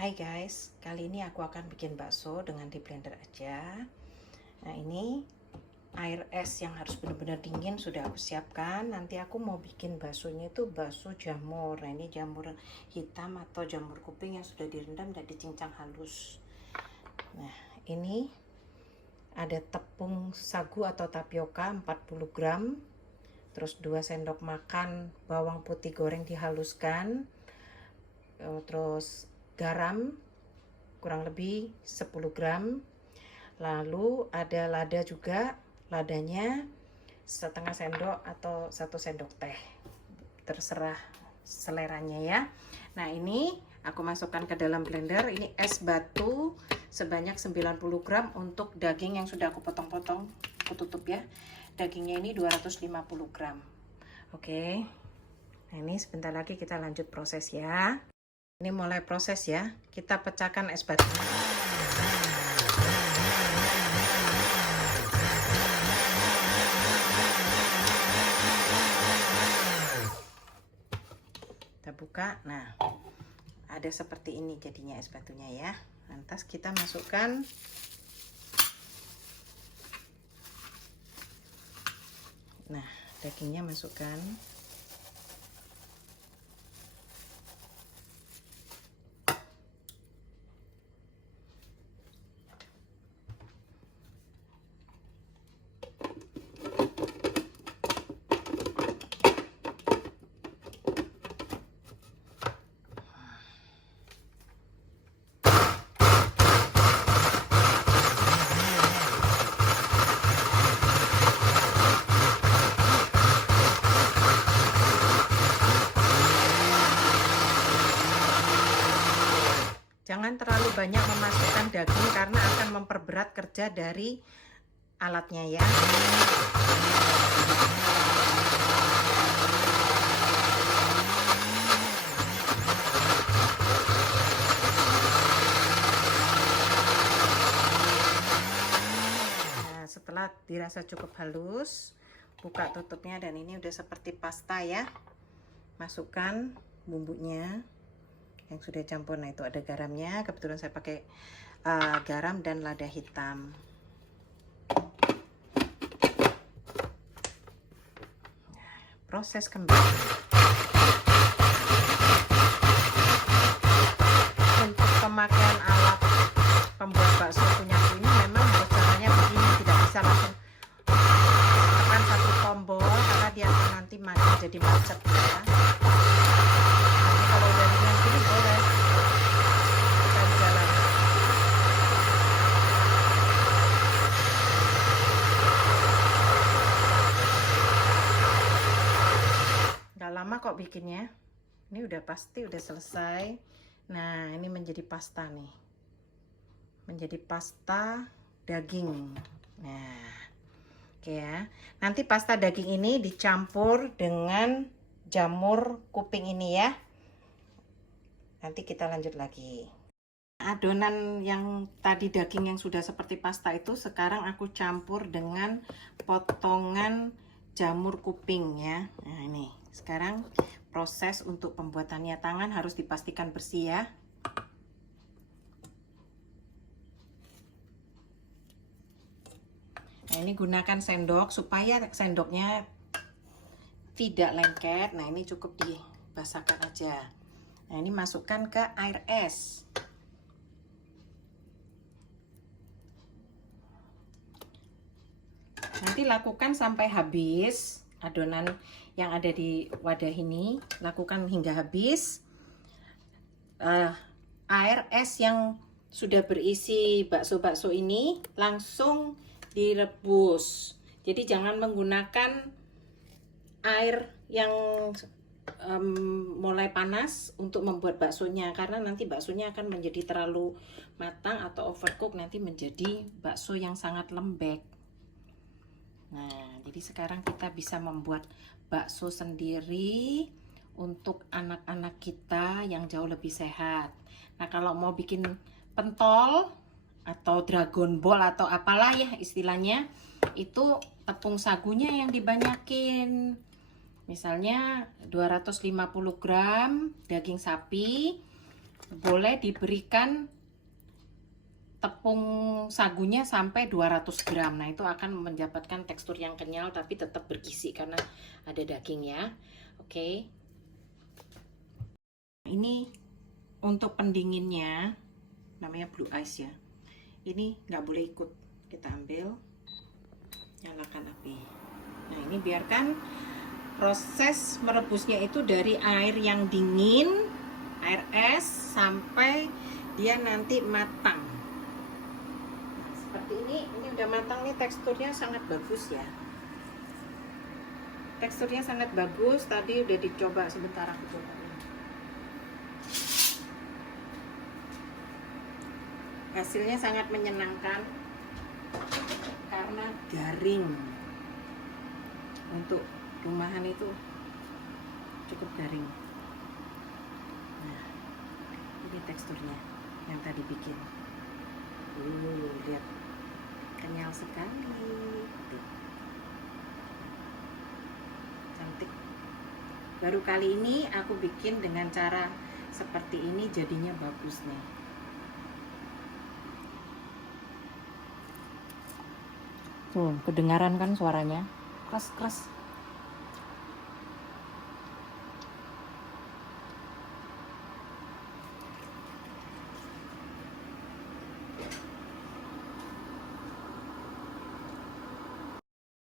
Hai guys, kali ini aku akan bikin bakso dengan di blender aja. Nah ini air es yang harus benar-benar dingin sudah aku siapkan. Nanti aku mau bikin baksonya itu bakso jamur. Nah ini jamur hitam atau jamur kuping yang sudah direndam dan dicincang halus. Nah ini ada tepung sagu atau tapioka 40 gram. Terus 2 sendok makan bawang putih goreng dihaluskan. Terus garam kurang lebih 10 gram. Lalu ada lada juga, ladanya setengah sendok atau 1 sendok teh, terserah seleranya ya. Nah ini aku masukkan ke dalam blender. Ini es batu sebanyak 90 gram untuk daging yang sudah aku potong-potong. Aku tutup ya, dagingnya ini 250 gram. Oke, nah ini sebentar lagi kita lanjut proses ya. Ini mulai proses ya, kita pecahkan es batu. Kita buka, nah ada seperti ini jadinya es batunya ya. Lantas kita masukkan dagingnya, masukkan. Jangan terlalu banyak memasukkan daging karena akan memperberat kerja dari alatnya ya. Nah, setelah dirasa cukup halus, buka tutupnya dan ini udah seperti pasta ya. Masukkan bumbunya yang sudah campur. Nah itu ada garamnya, kebetulan saya pakai garam dan lada hitam. Proses kembali. Untuk pemakaian alat pembuat bakso punyaku ini memang caranya begini, tidak bisa langsung tekan satu tombol karena dia nanti makin jadi macet ya. Kalau udah ringan gini boleh kita jalan. Gak lama kok bikinnya. Ini udah pasti udah selesai. Nah ini menjadi pasta nih, menjadi pasta daging. Nah oke ya, nanti pasta daging ini dicampur dengan jamur kuping ini ya. Nanti kita lanjut lagi. Adonan yang tadi daging yang sudah seperti pasta itu sekarang aku campur dengan potongan jamur kuping ya. Nah ini sekarang proses untuk pembuatannya. Tangan harus dipastikan bersih ya. Nah ini gunakan sendok supaya sendoknya tidak lengket. Nah ini cukup dibasahkan aja. Nah ini masukkan ke air es. Nanti lakukan sampai habis adonan yang ada di wadah ini. Lakukan hingga habis. Air es yang sudah berisi bakso-bakso ini langsung direbus. Jadi jangan menggunakan air yang mulai panas untuk membuat baksonya, karena nanti baksonya akan menjadi terlalu matang atau overcook, nanti menjadi bakso yang sangat lembek. Nah jadi sekarang kita bisa membuat bakso sendiri untuk anak-anak kita yang jauh lebih sehat. Nah kalau mau bikin pentol atau dragon ball atau apalah ya istilahnya, itu tepung sagunya yang dibanyakin. Misalnya 250 gram daging sapi, boleh diberikan tepung sagunya sampai 200 gram. Nah, itu akan mendapatkan tekstur yang kenyal tapi tetap bergizi karena ada dagingnya. Oke. Ini untuk pendinginnya, namanya blue ice ya. Ini nggak boleh ikut. Kita ambil, nyalakan api. Nah, ini biarkan proses merebusnya itu dari air yang dingin, air es, sampai dia nanti matang. Nah, seperti ini udah matang nih, teksturnya sangat bagus ya. Teksturnya sangat bagus, tadi udah dicoba, sebentar aku coba. Hasilnya sangat menyenangkan karena garing. Untuk rumahan itu cukup garing. Nah, ini teksturnya yang tadi bikin. Lihat, kenyal sekali. Cantik. Baru kali ini aku bikin dengan cara seperti ini, jadinya bagus nih. Tuh, kedengaran kan suaranya? Keras-keras.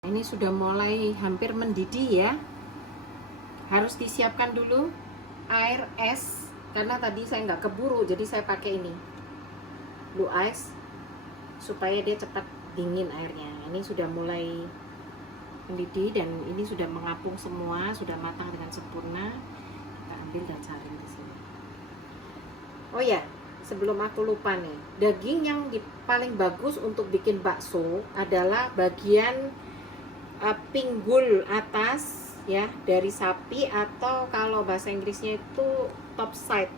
Ini sudah mulai hampir mendidih ya. Harus disiapkan dulu air es karena tadi saya nggak keburu, jadi saya pakai ini blue ice supaya dia cepat dingin airnya. Ini sudah mulai mendidih dan ini sudah mengapung semua, sudah matang dengan sempurna. Kita ambil dan saring di sini. Oh ya, sebelum aku lupa nih, daging yang paling bagus untuk bikin bakso adalah bagian pinggul atas ya, dari sapi, atau kalau bahasa Inggrisnya itu top side.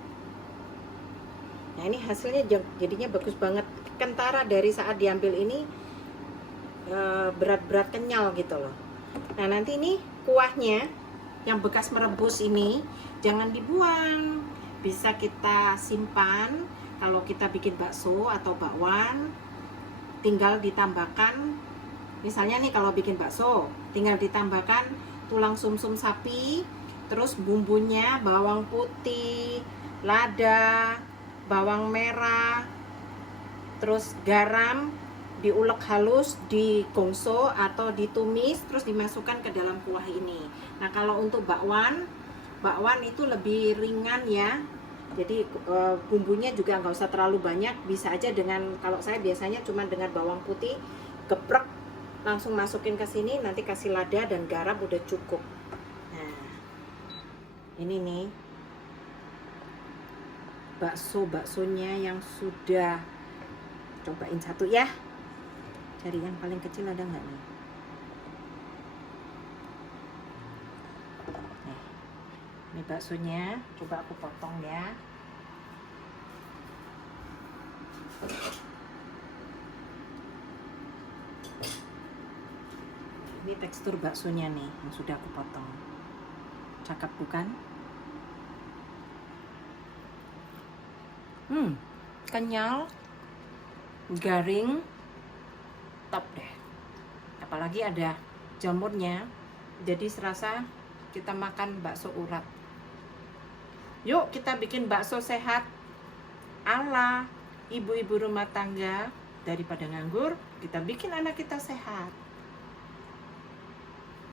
Nah, ini hasilnya jadinya bagus banget, kentara dari saat diambil ini berat-berat kenyal gitu loh. Nah, nanti ini kuahnya yang bekas merebus ini jangan dibuang, bisa kita simpan. Kalau kita bikin bakso atau bakwan, tinggal ditambahkan, misalnya nih kalau bikin bakso tinggal ditambahkan tulang sumsum sapi, terus bumbunya bawang putih, lada, bawang merah, terus garam, diulek halus, digongso atau ditumis, terus dimasukkan ke dalam kuah ini. Nah, kalau untuk bakwan itu lebih ringan ya, jadi bumbunya juga nggak usah terlalu banyak, bisa aja dengan, kalau saya biasanya cuma dengan bawang putih geprek langsung masukin ke sini, nanti kasih lada dan garam udah cukup. Nah, ini nih baksonya yang sudah, cobain satu ya. Cari yang paling kecil, ada nggak nih? Nih, ini baksonya, coba aku potong ya. Ini tekstur baksonya nih yang sudah aku potong. Cakep bukan? Kenyal, garing, top deh. Apalagi ada jamurnya, jadi serasa kita makan bakso urat. Yuk kita bikin bakso sehat ala ibu-ibu rumah tangga. Daripada nganggur, kita bikin anak kita sehat.